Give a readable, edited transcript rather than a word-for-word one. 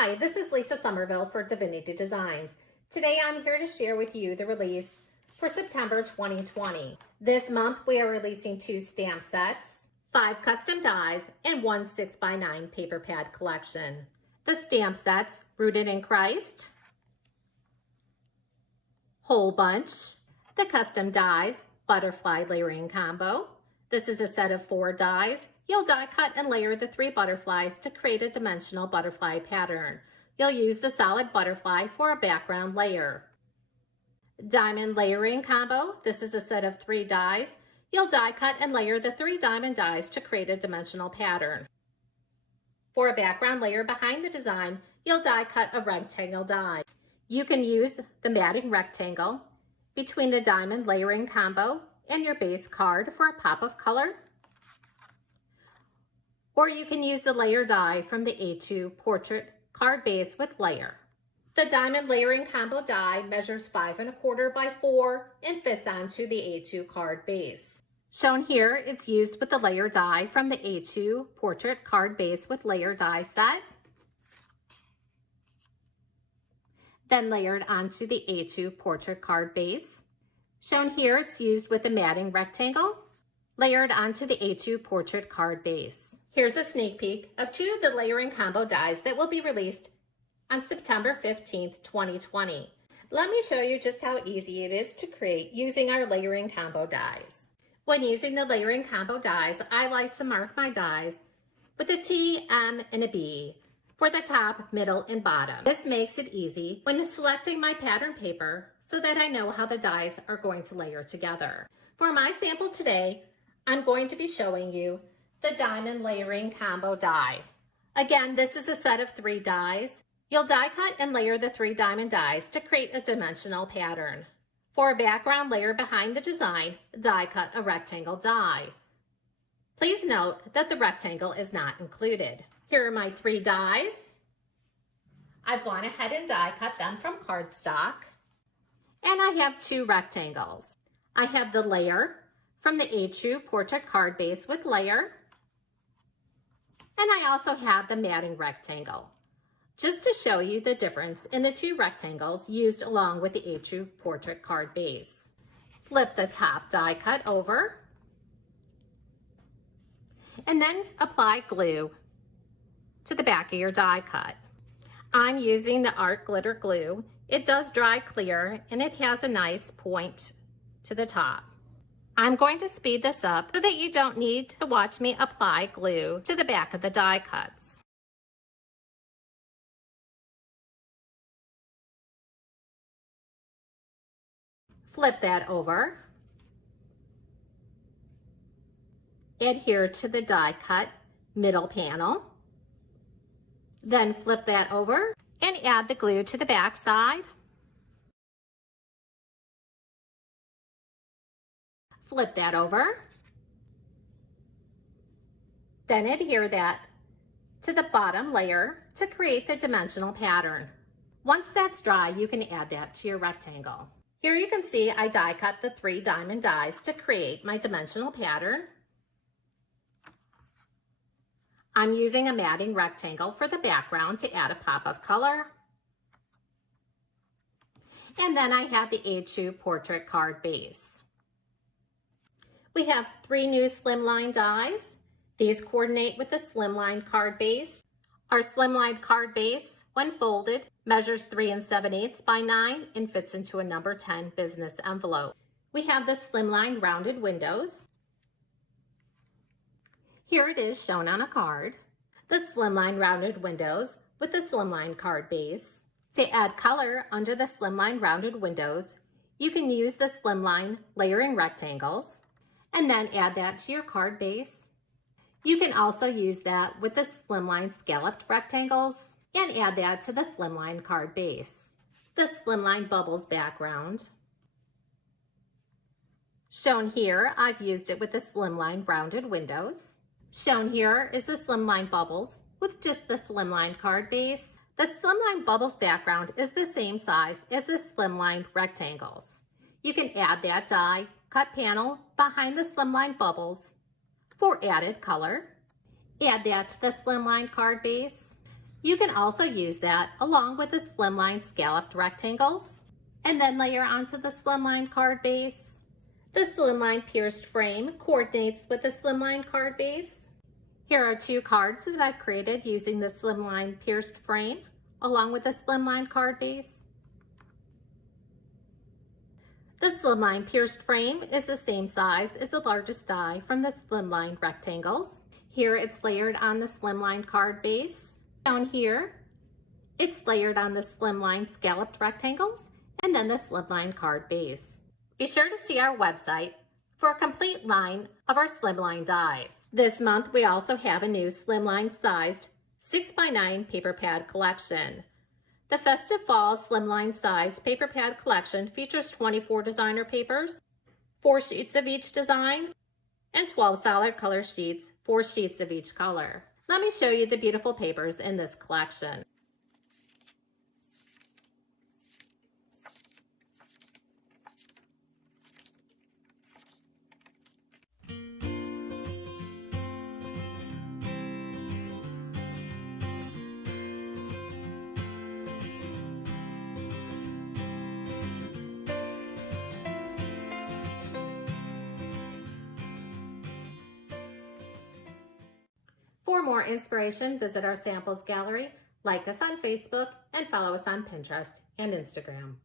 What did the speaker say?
Hi, this is Lisa Somerville for Divinity Designs. Today I'm here to share with you the release for September 2020. This month we are releasing 2 stamp sets, 5 custom dies, and 1 6x9 paper pad collection. The stamp sets, Rooted in Christ, Whole Bunch, the custom dies, Butterfly Layering Combo. This is a set of 4 dies. You'll die cut and layer the 3 butterflies to create a dimensional butterfly pattern. You'll use the solid butterfly for a background layer. Diamond Layering Combo. This is a set of 3 dies. You'll die cut and layer the 3 diamond dies to create a dimensional pattern. For a background layer behind the design, you'll die cut a rectangle die. You can use the matting rectangle between the Diamond Layering Combo and your base card for a pop of color. Or you can use the layer die from the A2 portrait card base with layer. The Diamond Layering Combo die measures 5 1/4 by 4 and fits onto the A2 card base. Shown here, it's used with the layer die from the A2 portrait card base with layer die set. Then layered onto the A2 portrait card base. Shown here, it's used with the matting rectangle, layered onto the A2 portrait card base. Here's a sneak peek of 2 of the layering combo dies that will be released on September 15th, 2020. Let me show you just how easy it is to create using our layering combo dies. When using the layering combo dies, I like to mark my dies with a T, M, and a B for the top, middle, and bottom. This makes it easy when selecting my pattern paper so that I know how the dies are going to layer together. For my sample today, I'm going to be showing you the Diamond Layering Combo die. Again, this is a set of 3 dies. You'll die cut and layer the 3 diamond dies to create a dimensional pattern. For a background layer behind the design, die cut a rectangle die. Please note that the rectangle is not included. Here are my 3 dies. I've gone ahead and die cut them from cardstock. And I have 2 rectangles. I have the layer from the A2 portrait card base with layer. And I also have the matting rectangle, just to show you the difference in the 2 rectangles used along with the A2 portrait card base. Flip the top die cut over and then apply glue to the back of your die cut. I'm using the Art Glitter Glue. It does dry clear and it has a nice point to the top. I'm going to speed this up so that you don't need to watch me apply glue to the back of the die cuts. Flip that over. Adhere to the die cut middle panel. Then flip that over and add the glue to the back side. Flip that over. Then adhere that to the bottom layer to create the dimensional pattern. Once that's dry, you can add that to your rectangle. Here you can see I die cut the 3 diamond dies to create my dimensional pattern. I'm using a matting rectangle for the background to add a pop of color. And then I have the A2 portrait card base. We have 3 new Slimline dies. These coordinate with the Slimline card base. Our Slimline card base, when folded, measures 3 7/8 by 9 and fits into a number 10 business envelope. We have the Slimline rounded windows. Here it is shown on a card. The Slimline rounded windows with the Slimline card base. To add color under the Slimline rounded windows, you can use the Slimline layering rectangles and then add that to your card base. You can also use that with the Slimline scalloped rectangles and add that to the Slimline card base. The Slimline bubbles background. Shown here, I've used it with the Slimline rounded windows. Shown here is the Slimline bubbles with just the Slimline card base. The Slimline bubbles background is the same size as the Slimline rectangles. You can add that die cut panel behind the Slimline bubbles for added color. Add that to the Slimline card base. You can also use that along with the slimline scalloped rectangles and then layer onto the slimline card base. The slimline pierced frame coordinates with the slimline card base. Here are two cards that I've created using the slimline pierced frame along with the slimline card base. The slimline pierced frame is the same size as the largest die from the slimline rectangles. Here it's layered on the slimline card base. Down here, it's layered on the slimline scalloped rectangles and then the slimline card base. Be sure to see our website for a complete line of our slimline dies. This month, we also have a new slimline sized 6x9 paper pad collection. The Festive Fall Slimline Sized Paper Pad Collection features 24 designer papers, 4 sheets of each design, and 12 solid color sheets, 4 sheets of each color. Let me show you the beautiful papers in this collection. For more inspiration, visit our samples gallery, like us on Facebook, and follow us on Pinterest and Instagram.